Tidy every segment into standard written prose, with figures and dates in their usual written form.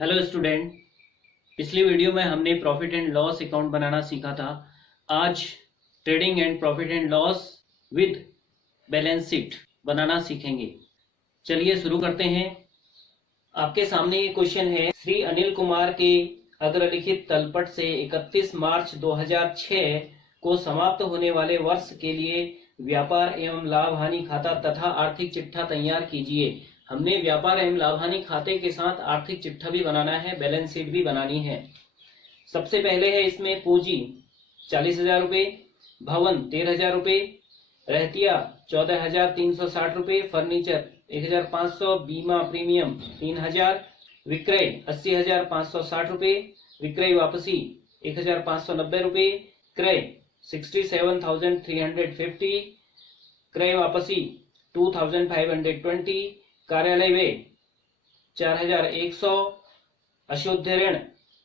Hello student. पिछली video में हमने प्रॉफिट एंड लॉस अकाउंट बनाना सीखा था। आज trading and profit and loss with balance sheet बनाना सीखेंगे। चलिए शुरू करते हैं। आपके सामने ये क्वेश्चन है, श्री अनिल कुमार के अग्रलिखित तलपट से 31 मार्च 2006 को समाप्त होने वाले वर्ष के लिए व्यापार एवं लाभ हानि खाता तथा आर्थिक चिट्ठा तैयार कीजिए। हमने व्यापार एवं लाभ हानि खाते के साथ आर्थिक चिट्ठा भी बनाना है, बैलेंस शीट भी बनानी है। सबसे पहले है इसमें पूंजी 40,000 रुपये, भवन 13,000 रुपये, रहतिया 14,360 रुपये, फर्नीचर 1,500, बीमा प्रीमियम 3,000, विक्रय 80,560 रुपये, विक्रय वापसी 1,590 रुपये, क्रय 67,350, क्रय वापसी 2,520, कार्यालय व्यय 4,100, अशुद्ध ऋण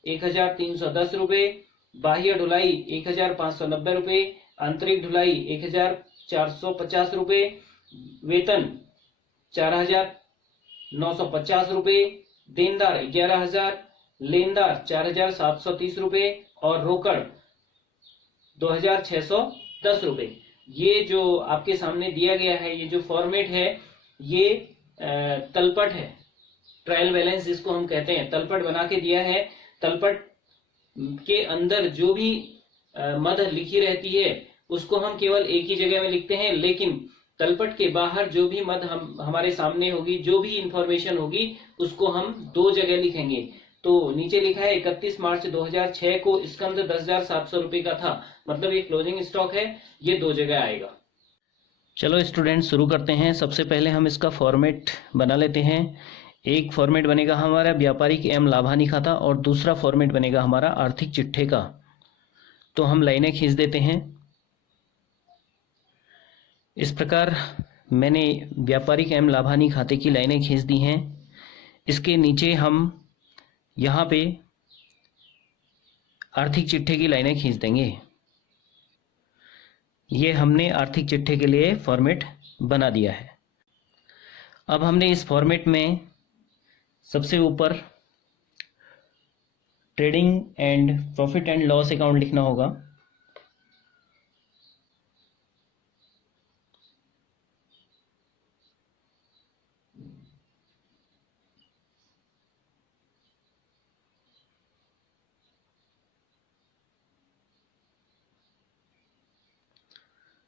1,310 रुपये, बाह्य ढुलाई 1,590 रुपये, आंतरिक ढुलाई 1,450 रुपये, वेतन 4,950 रुपये, देनदार 11,000, लेनदार 4,730 रुपये और रोकड़ 2,610 रुपये। ये जो आपके सामने दिया गया है, ये जो फॉर्मेट है, ये तलपट है, ट्रायल बैलेंस जिसको हम कहते हैं, तलपट बना के दिया है। तलपट के अंदर जो भी मद लिखी रहती है उसको हम केवल एक ही जगह में लिखते हैं, लेकिन तलपट के बाहर जो भी मद हमारे सामने होगी, जो भी इंफॉर्मेशन होगी, उसको हम दो जगह लिखेंगे। तो नीचे लिखा है 31 मार्च 2006 को स्कंद 10,700 रुपये का था, मतलब ये क्लोजिंग स्टॉक है, ये दो जगह आएगा। चलो स्टूडेंट शुरू करते हैं। सबसे पहले हम इसका फॉर्मेट बना लेते हैं। एक फॉर्मेट बनेगा हमारा व्यापारिक एवं लाभ हानि खाता और दूसरा फॉर्मेट बनेगा हमारा आर्थिक चिट्ठे का। तो हम लाइनें खींच देते हैं। इस प्रकार मैंने व्यापारिक एवं लाभ हानि खाते की लाइनें खींच दी हैं। इसके नीचे हम यहाँ पे आर्थिक चिट्ठे की लाइनें खींच देंगे। ये हमने आर्थिक चिट्ठे के लिए फॉर्मेट बना दिया है। अब हमने इस फॉर्मेट में सबसे ऊपर trading and profit and loss account लिखना होगा।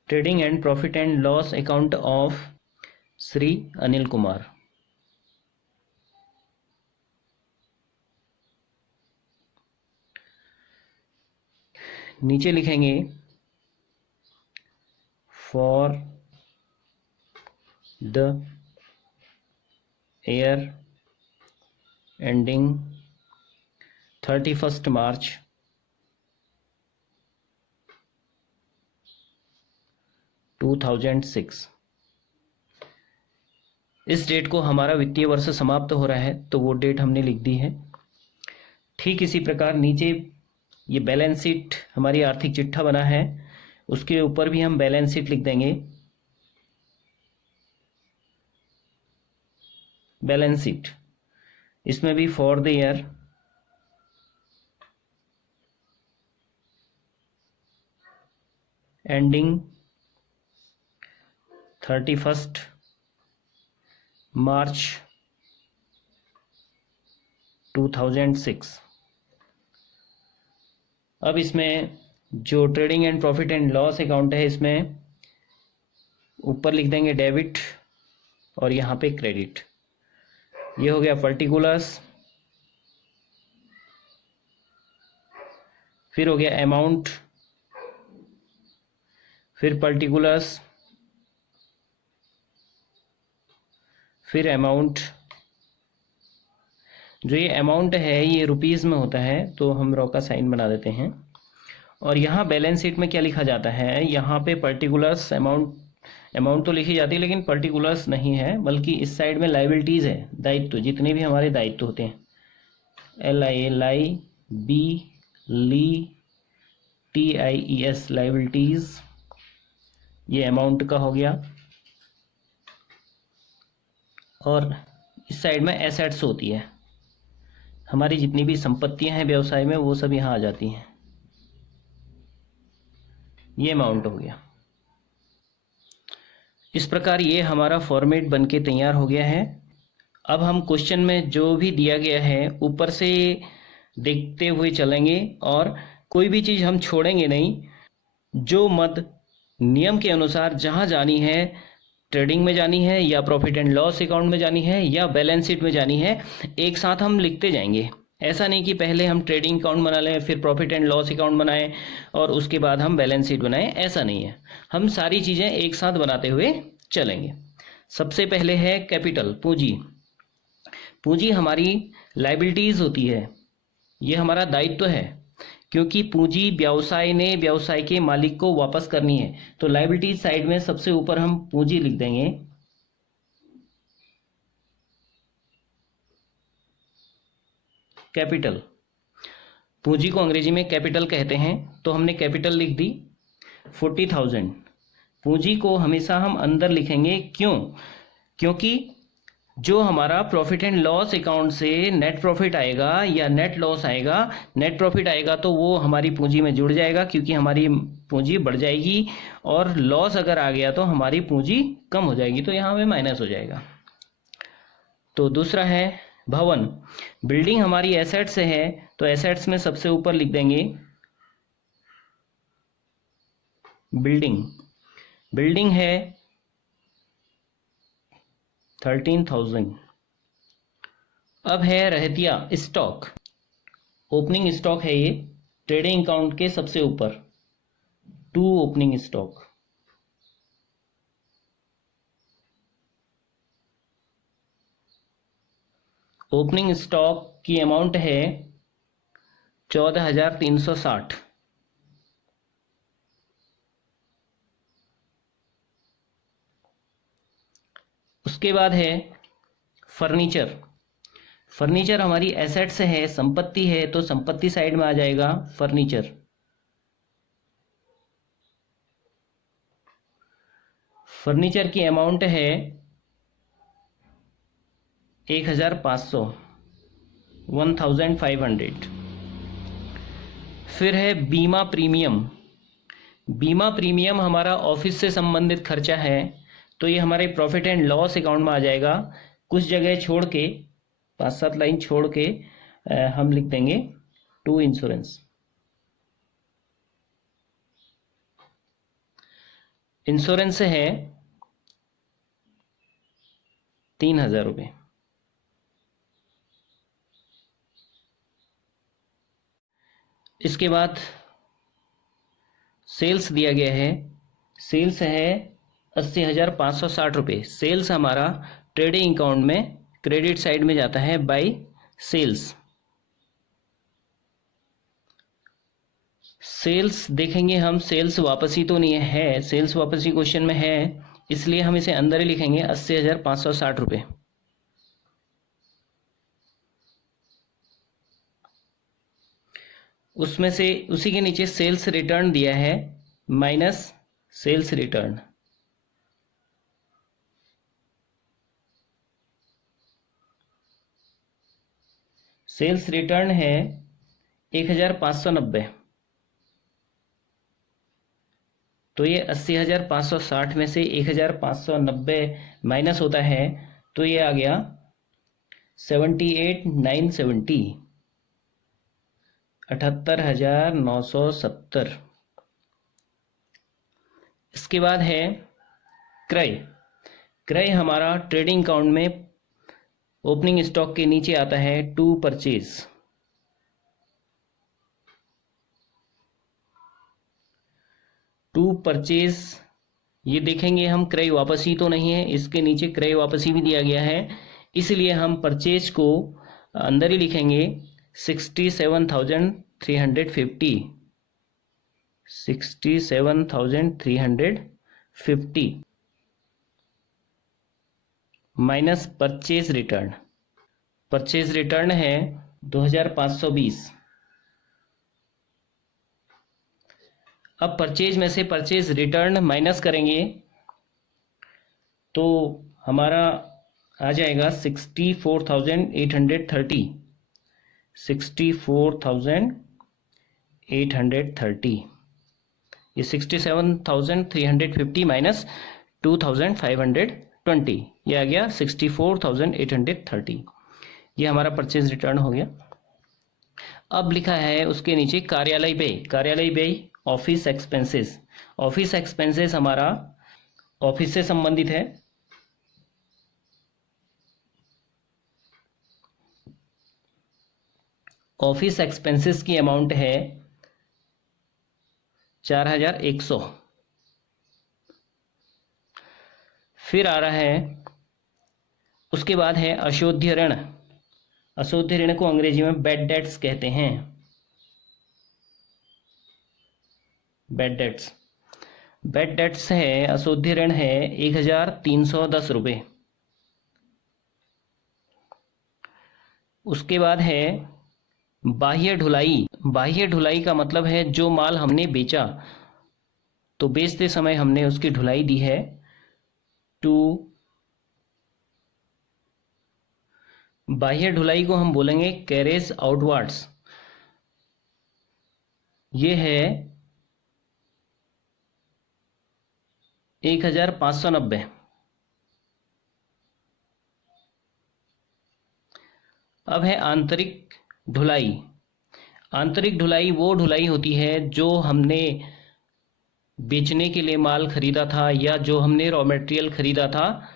Trading and profit and loss account of Shri Anil Kumar. नीचे लिखेंगे फॉर द ईयर एंडिंग 31 मार्च 2006। इस डेट को हमारा वित्तीय वर्ष समाप्त हो रहा है, तो वो डेट हमने लिख दी है। ठीक इसी प्रकार नीचे ये बैलेंस शीट, हमारी आर्थिक चिट्ठा बना है, उसके ऊपर भी हम बैलेंस शीट लिख देंगे। बैलेंस शीट, इसमें भी फॉर द ईयर एंडिंग 31 मार्च 2006। अब इसमें जो trading and profit and loss account है, इसमें ऊपर लिख देंगे डेबिट और यहाँ पे क्रेडिट। ये हो गया पर्टिकुलर्स, फिर हो गया अमाउंट, फिर पर्टिकुलर्स, फिर अमाउंट। जो ये अमाउंट है ये रुपीस में होता है, तो हम रॉ का साइन बना देते हैं। और यहाँ बैलेंस शीट में क्या लिखा जाता है, यहाँ पे पर्टिकुलर्स, अमाउंट तो लिखी जाती है, लेकिन पर्टिकुलर्स नहीं है, बल्कि इस साइड में लाइबिलिटीज है, दायित्व, जितने भी हमारे दायित्व होते हैं, LI B ली TIES लाइबिलिटीज, ये अमाउंट का हो गया। और इस साइड में एसेट्स होती है, हमारी जितनी भी संपत्तियां हैं व्यवसाय में वो सब यहाँ आ जाती हैं। ये अमाउंट हो गया। इस प्रकार ये हमारा फॉर्मेट बनके तैयार हो गया है। अब हम क्वेश्चन में जो भी दिया गया है ऊपर से देखते हुए चलेंगे और कोई भी चीज़ हम छोड़ेंगे नहीं। जो मद नियम के अनुसार जहाँ जानी है, ट्रेडिंग में जानी है या प्रॉफिट एंड लॉस अकाउंट में जानी है या बैलेंस शीट में जानी है, एक साथ हम लिखते जाएंगे। ऐसा नहीं कि पहले हम ट्रेडिंग अकाउंट बना लें फिर प्रॉफिट एंड लॉस अकाउंट बनाएं और उसके बाद हम बैलेंस शीट बनाएं, ऐसा नहीं है। हम सारी चीज़ें एक साथ बनाते हुए चलेंगे। सबसे पहले है कैपिटल, पूंजी। पूंजी हमारी लायबिलिटीज होती है, ये हमारा दायित्व है, क्योंकि पूंजी व्यवसाय ने व्यवसाय के मालिक को वापस करनी है। तो लायबिलिटीज साइड में सबसे ऊपर हम पूंजी लिख देंगे। कैपिटल, पूंजी को अंग्रेजी में कैपिटल कहते हैं, तो हमने कैपिटल लिख दी 40,000। पूंजी को हमेशा हम अंदर लिखेंगे, क्यों? क्योंकि जो हमारा प्रॉफिट एंड लॉस अकाउंट से नेट प्रॉफिट आएगा या नेट लॉस आएगा, नेट प्रॉफिट आएगा तो वो हमारी पूंजी में जुड़ जाएगा, क्योंकि हमारी पूंजी बढ़ जाएगी, और लॉस अगर आ गया तो हमारी पूंजी कम हो जाएगी, तो यहाँ में माइनस हो जाएगा। तो दूसरा है भवन। बिल्डिंग हमारी एसेट्स है, तो एसेट्स में सबसे ऊपर लिख देंगे बिल्डिंग। बिल्डिंग है 13,000। अब है रहतिया, स्टॉक। ओपनिंग स्टॉक है ये ट्रेडिंग अकाउंट के सबसे ऊपर, 2 ओपनिंग स्टॉक। ओपनिंग स्टॉक की अमाउंट है 14,360। उसके बाद है फर्नीचर। फर्नीचर हमारी एसेट्स है, संपत्ति है, तो संपत्ति साइड में आ जाएगा फर्नीचर। फर्नीचर की अमाउंट है 1,500, 1,500। फिर है बीमा प्रीमियम। बीमा प्रीमियम हमारा ऑफिस से संबंधित खर्चा है, तो ये हमारे प्रॉफिट एंड लॉस अकाउंट में आ जाएगा। कुछ जगह छोड़ के 5-7 लाइन छोड़ के हम लिख देंगे टू इंश्योरेंस। इंश्योरेंस है 3,000 रुपये। इसके बाद सेल्स दिया गया है। सेल्स है 80,560 रुपये। सेल्स हमारा ट्रेडिंग अकाउंट में क्रेडिट साइड में जाता है बाय सेल्स। सेल्स देखेंगे हम, सेल्स वापसी तो नहीं है, सेल्स वापसी क्वेश्चन में है, इसलिए हम इसे अंदर ही लिखेंगे 80,560 रुपये। उसमें से उसी के नीचे सेल्स रिटर्न दिया है minus sales return. Sales return है 1,590, तो ये 80,560 में से 1,590 माइनस होता है, तो ये आ गया 78,970, 78,970। इसके बाद है क्रय। क्रय हमारा ट्रेडिंग अकाउंट में ओपनिंग स्टॉक के नीचे आता है टू परचेज। टू परचेज ये देखेंगे हम, क्रय वापसी तो नहीं है, इसके नीचे क्रय वापसी भी दिया गया है, इसलिए हम परचेज को अंदर ही लिखेंगे 67,350, 67,350 minus purchase return. Purchase return है 2,520। अब परचेज में से परचेज रिटर्न माइनस करेंगे तो हमारा आ जाएगा 64,830। 64,830, ये 67,350 माइनस 2,520, ये आ गया 64,830। ये हमारा परचेज रिटर्न हो गया। अब लिखा है उसके नीचे कार्यालय व्यय। कार्यालय व्यय ऑफिस एक्सपेंसेस। ऑफिस एक्सपेंसेस हमारा ऑफिस से संबंधित है। ऑफिस एक्सपेंसेस की अमाउंट है 4,100। फिर आ रहा है, उसके बाद है अशोध्य ऋण। अशोध्य ऋण को अंग्रेजी में बैड डेट्स कहते हैं। बैड डेट्स, बैड डेट्स है, अशोध्य ऋण है 1,310 रुपये। उसके बाद है बाह्य ढुलाई। बाह्य ढुलाई का मतलब है जो माल हमने बेचा तो बेचते समय हमने उसकी ढुलाई दी है टू। बाह्य ढुलाई को हम बोलेंगे कैरेज आउटवर्ड्स। ये है 1,590। अब है आंतरिक ढुलाई। आंतरिक ढुलाई वो ढुलाई होती है जो हमने बेचने के लिए माल खरीदा था या जो हमने रॉ मटेरियल खरीदा था,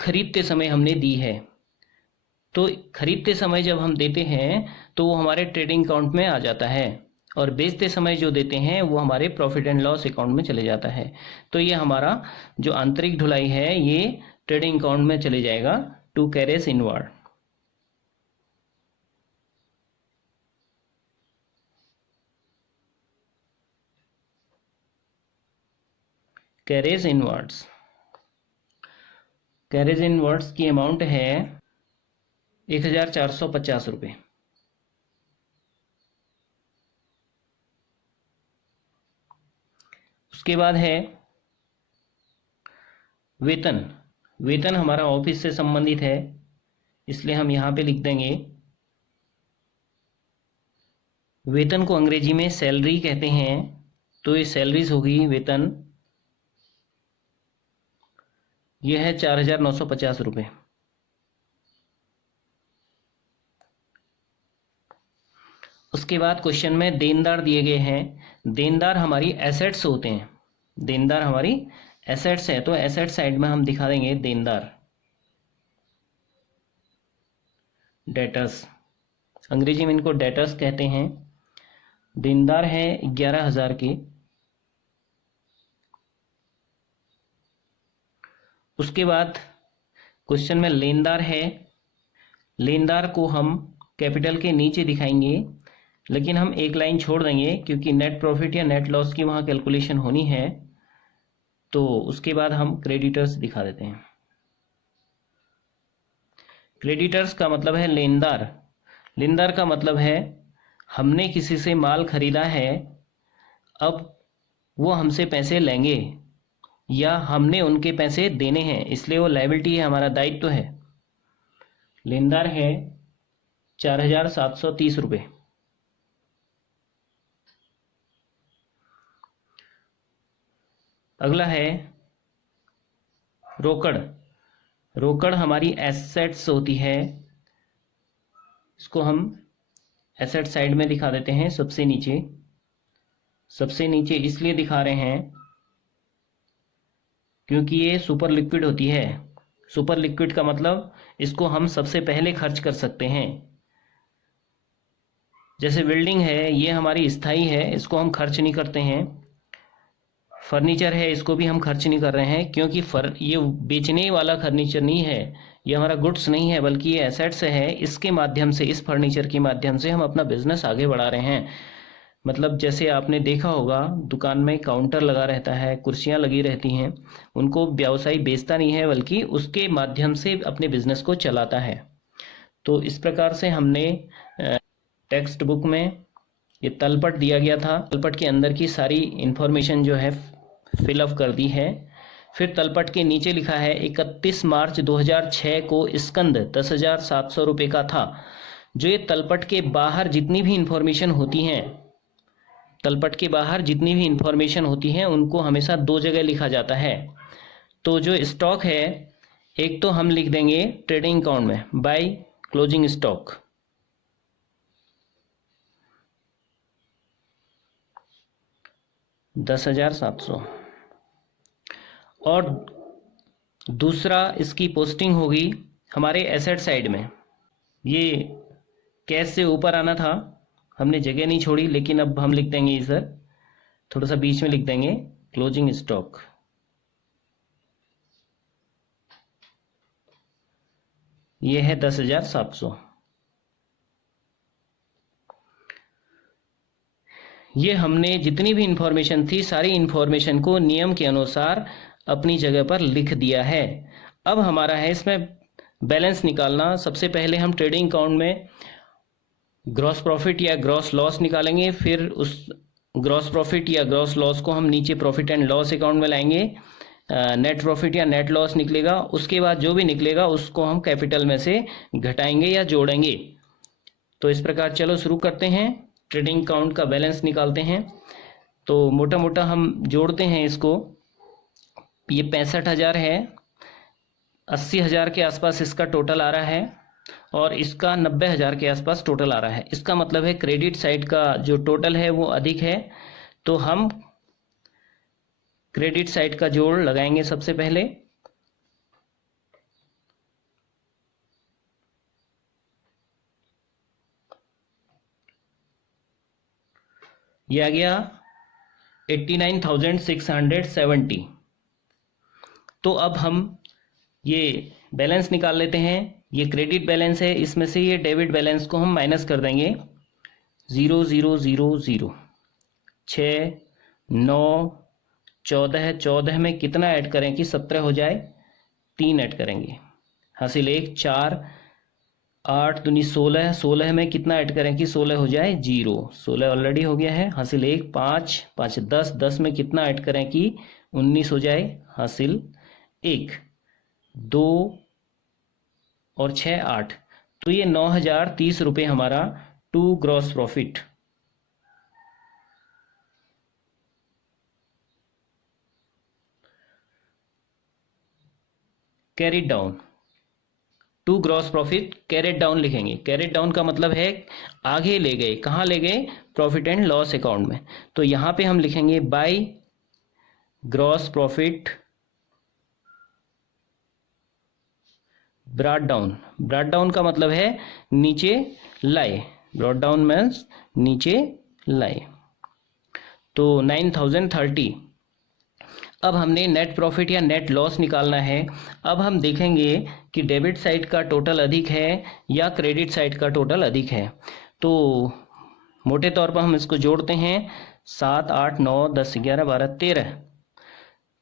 खरीदते समय हमने दी है। तो खरीदते समय जब हम देते हैं तो वो हमारे ट्रेडिंग अकाउंट में आ जाता है, और बेचते समय जो देते हैं वो हमारे प्रॉफिट एंड लॉस अकाउंट में चले जाता है। तो ये हमारा जो आंतरिक ढुलाई है ये ट्रेडिंग अकाउंट में चले जाएगा to carriage inward. Carriage inwards, carriage inwards की अमाउंट है 1,450 रुपये। उसके बाद है वेतन। वेतन हमारा ऑफिस से संबंधित है, इसलिए हम यहाँ पे लिख देंगे, वेतन को अंग्रेजी में सैलरी कहते हैं, तो ये सैलरीज होगी वेतन। यह है 4,950 रुपये। उसके बाद क्वेश्चन में देनदार दिए गए हैं। देनदार हमारी एसेट्स होते हैं। देनदार हमारी एसेट्स है, तो एसेट साइड में हम दिखा देंगे देनदार, डेटर्स। अंग्रेजी में इनको डेटर्स कहते हैं। देनदार है 11,000 के। उसके बाद क्वेश्चन में लेनदार है। लेनदार को हम कैपिटल के नीचे दिखाएंगे, लेकिन हम एक लाइन छोड़ देंगे क्योंकि नेट प्रॉफिट या नेट लॉस की वहाँ कैलकुलेशन होनी है। तो उसके बाद हम क्रेडिटर्स दिखा देते हैं। क्रेडिटर्स का मतलब है लेनदार। लेनदार का मतलब है हमने किसी से माल खरीदा है, अब वो हमसे पैसे लेंगे या हमने उनके पैसे देने हैं, इसलिए वो लायबिलिटी है, हमारा दायित्व है। लेनदार है 4,730 रुपये। अगला है रोकड़। रोकड़ हमारी एसेट्स होती है, इसको हम एसेट साइड में दिखा देते हैं, सबसे नीचे। सबसे नीचे इसलिए दिखा रहे हैं क्योंकि ये सुपर लिक्विड होती है। सुपर लिक्विड का मतलब इसको हम सबसे पहले खर्च कर सकते हैं। जैसे बिल्डिंग है, ये हमारी स्थायी है, इसको हम खर्च नहीं करते हैं। फर्नीचर है, इसको भी हम खर्च नहीं कर रहे हैं क्योंकि ये बेचने वाला फर्नीचर नहीं है, ये हमारा गुड्स नहीं है, बल्कि ये एसेट्स है। इसके माध्यम से, इस फर्नीचर के माध्यम से हम अपना बिजनेस आगे बढ़ा रहे हैं। मतलब जैसे आपने देखा होगा दुकान में काउंटर लगा रहता है, कुर्सियां लगी रहती हैं, उनको व्यवसायी बेचता नहीं है बल्कि उसके माध्यम से अपने बिजनेस को चलाता है। तो इस प्रकार से हमने टेक्स्ट बुक में ये तलपट दिया गया था, तलपट के अंदर की सारी इंफॉर्मेशन जो है फिलअप कर दी है। फिर तलपट के नीचे लिखा है 31 मार्च 2006 को स्कंद 10,700 रुपये का था, जो ये तलपट के बाहर जितनी भी इंफॉर्मेशन होती हैं, तलपट के बाहर जितनी भी इंफॉर्मेशन होती हैं उनको हमेशा दो जगह लिखा जाता है। तो जो स्टॉक है, एक तो हम लिख देंगे ट्रेडिंग अकाउंट में बाय क्लोजिंग स्टॉक, $10,700, और दूसरा इसकी पोस्टिंग होगी हमारे एसेट साइड में। ये कैश से ऊपर आना था, हमने जगह नहीं छोड़ी, लेकिन अब हम लिख देंगे इधर थोड़ा सा बीच में लिख देंगे क्लोजिंग स्टॉक। ये है 10,700। ये हमने जितनी भी इंफॉर्मेशन थी सारी इंफॉर्मेशन को नियम के अनुसार अपनी जगह पर लिख दिया है। अब हमारा है इसमें बैलेंस निकालना। सबसे पहले हम ट्रेडिंग अकाउंट में ग्रॉस प्रॉफिट या ग्रॉस लॉस निकालेंगे, फिर उस ग्रॉस प्रॉफिट या ग्रॉस लॉस को हम नीचे प्रॉफिट एंड लॉस अकाउंट में लाएंगे, नेट प्रॉफिट या नेट लॉस निकलेगा। उसके बाद जो भी निकलेगा उसको हम कैपिटल में से घटाएंगे या जोड़ेंगे। तो इस प्रकार चलो शुरू करते हैं, ट्रेडिंग अकाउंट का बैलेंस निकालते हैं। तो मोटा मोटा हम जोड़ते हैं इसको। ये 65,000 है, 80,000 के आसपास इसका टोटल आ रहा है, और इसका 90,000 के आसपास टोटल आ रहा है। इसका मतलब है क्रेडिट साइड का जो टोटल है वो अधिक है, तो हम क्रेडिट साइड का जोड़ लगाएंगे सबसे पहले। यह आ गया 89,670। तो अब हम ये बैलेंस निकाल लेते हैं। ये क्रेडिट बैलेंस है, इसमें से ये डेबिट बैलेंस को हम माइनस कर देंगे। 0 0 0 0 6 9 14, 14 में कितना ऐड करें कि 17 हो जाए, 3 ऐड करेंगे, हासिल 1 4 8 दूनी 16, 16 में कितना ऐड करें कि 16 हो जाए 0, 16 ऑलरेडी हो गया है, हासिल 1 5 5 10, 10 में कितना ऐड करें कि 19 हो जाए, हासिल 1 2 और 6 8। तो ये 9,030 रुपये हमारा to gross profit. Carried down, to gross profit carried down लिखेंगे। कैरेट डाउन का मतलब है आगे ले गए। कहाँ ले गए? प्रॉफिट एंड लॉस अकाउंट में। तो यहाँ पे हम लिखेंगे by gross profit brought down. Brought down का मतलब है नीचे लाए, ब्रॉट डाउन मीन्स नीचे लाए। तो 9,030। अब हमने नेट प्रॉफिट या नेट लॉस निकालना है। अब हम देखेंगे कि डेबिट साइड का टोटल अधिक है या क्रेडिट साइड का टोटल अधिक है। तो मोटे तौर पर हम इसको जोड़ते हैं। 7 8 9 10 11 12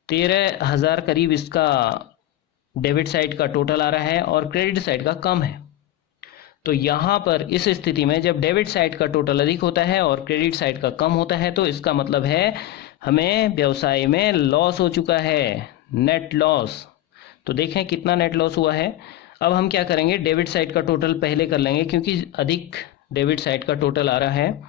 13,000 करीब इसका डेबिट साइड का टोटल आ रहा है और क्रेडिट साइड का कम है। तो यहाँ पर इस स्थिति में जब डेबिट साइड का टोटल अधिक होता है और क्रेडिट साइड का कम होता है, तो इसका मतलब है हमें व्यवसाय में लॉस हो चुका है, नेट लॉस। तो देखें कितना नेट लॉस हुआ है। अब हम क्या करेंगे, डेबिट साइड का टोटल पहले कर लेंगे क्योंकि अधिक डेबिट साइड का टोटल आ रहा है।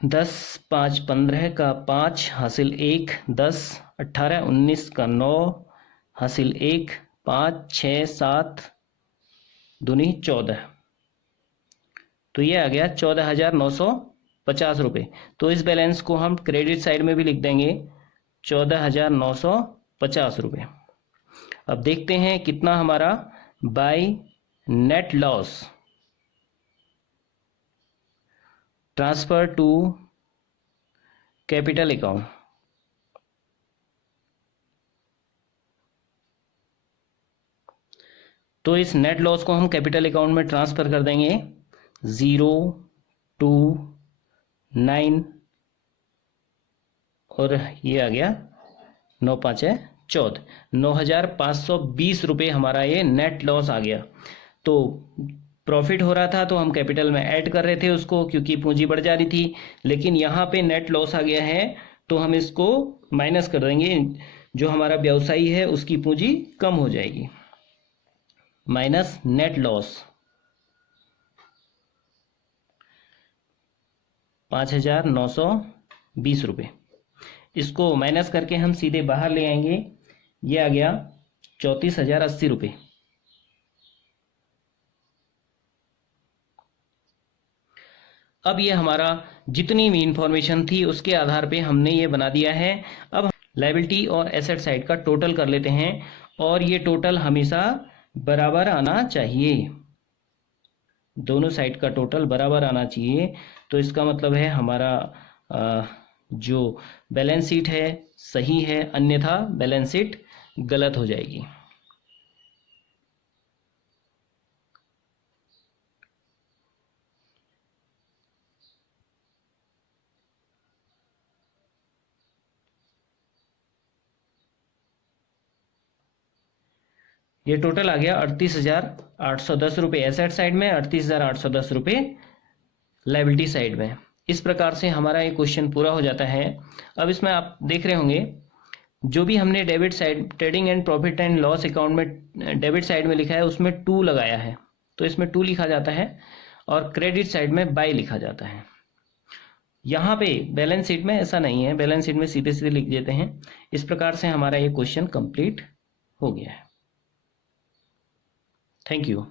10 5 15 का 5 हासिल 1 10 18 19 का 9 हासिल 1 5 6 7 दूनी 14। तो ये आ गया 14,950 रुपये। तो इस बैलेंस को हम क्रेडिट साइड में भी लिख देंगे 14,950 रुपये। अब देखते हैं कितना हमारा by net loss transfer to capital account. तो इस नेट लॉस को हम कैपिटल अकाउंट में ट्रांसफर कर देंगे। 0 2 9 और ये आ गया 9 5 है 14, 9,520 रुपये हमारा ये नेट लॉस आ गया। तो प्रॉफिट हो रहा था तो हम कैपिटल में ऐड कर रहे थे उसको क्योंकि पूंजी बढ़ जा रही थी, लेकिन यहाँ पे नेट लॉस आ गया है तो हम इसको माइनस कर देंगे। जो हमारा व्यवसायी है उसकी पूंजी कम हो जाएगी, माइनस नेट लॉस। 5,920 रुपये। इसको माइनस करके हम सीधे बाहर ले आएंगे, ये आ गया 34,080 रुपये। अब ये हमारा जितनी भी इंफॉर्मेशन थी उसके आधार पे हमने ये बना दिया है। अब लायबिलिटी और एसेट साइड का टोटल कर लेते हैं, और ये टोटल हमेशा बराबर आना चाहिए, दोनों साइड का टोटल बराबर आना चाहिए। तो इसका मतलब है हमारा जो बैलेंस शीट है सही है, अन्यथा बैलेंस शीट गलत हो जाएगी। ये टोटल आ गया 38,810 रुपये एसेट साइड में, 38,810 रुपये लायबिलिटी साइड में। इस प्रकार से हमारा ये क्वेश्चन पूरा हो जाता है। अब इसमें आप देख रहे होंगे जो भी हमने debit side trading and profit and loss account में डेबिट साइड में लिखा है उसमें 2 लगाया है, तो इसमें 2 लिखा जाता है, और क्रेडिट साइड में बाय लिखा जाता है। यहाँ पे बैलेंस शीट में ऐसा नहीं है, बैलेंस शीट में सीधे सीधे लिख देते हैं। इस प्रकार से हमारा ये क्वेश्चन कंप्लीट हो गया है। Thank you.